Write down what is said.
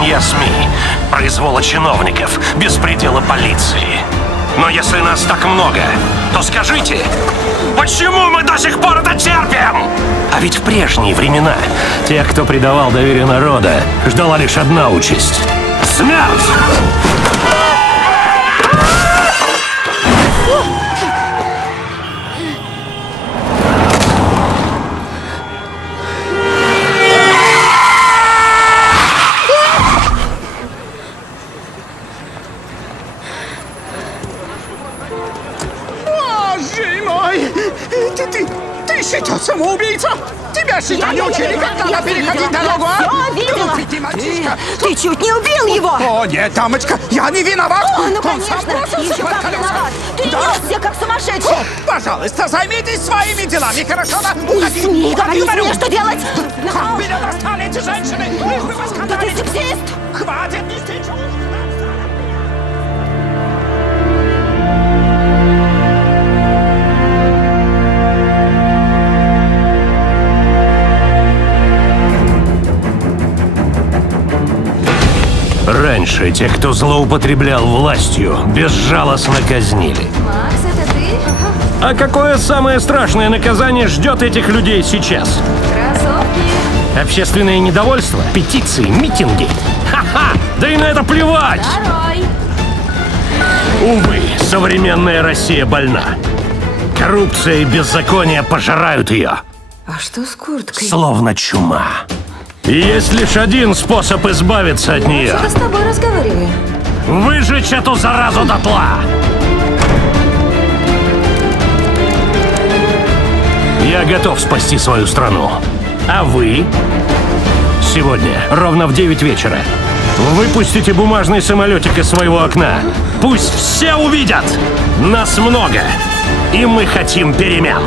вранья СМИ, произвола чиновников, беспредела полиции. Но если нас так много, то скажите, почему мы до сих пор это терпим? А ведь в прежние времена тех, кто предавал доверие народа, ждала лишь одна участь — смерть! Боже мой! Ты сейчас самоубийца! Тебя сюда не учили, как надо переходить дорогу, а? Всё видела. Глупый ты, мальчишка! Ты чуть не убил его! О, нет, дамочка, я не виноват! О, ну Он конечно, сам бросился еще под как колеса. виноват! Ты Да? несся, как сумасшедший! Пожалуйста, займитесь своими делами, хорошо? Не смей говорить мне, что делать! Как меня достали эти женщины! Их бы Да ты поскандалить! сексист! Хватит нести чушь! Раньше тех, кто злоупотреблял властью, безжалостно казнили. Макс, это ты? А какое самое страшное наказание ждет этих людей сейчас? Кроссовки. Общественное недовольство? Петиции? Митинги? Ха-ха! Да и на это плевать! Второй. Увы, современная Россия больна. Коррупция и беззаконие пожирают ее, А что с курткой? словно чума. И есть лишь один способ избавиться от нее. Что-то с тобой разговариваю. Выжечь эту заразу дотла! Я готов спасти свою страну. А вы? Сегодня, ровно в 9 вечера, выпустите бумажный самолетик из своего окна. Пусть все увидят! Нас много, и мы хотим перемен.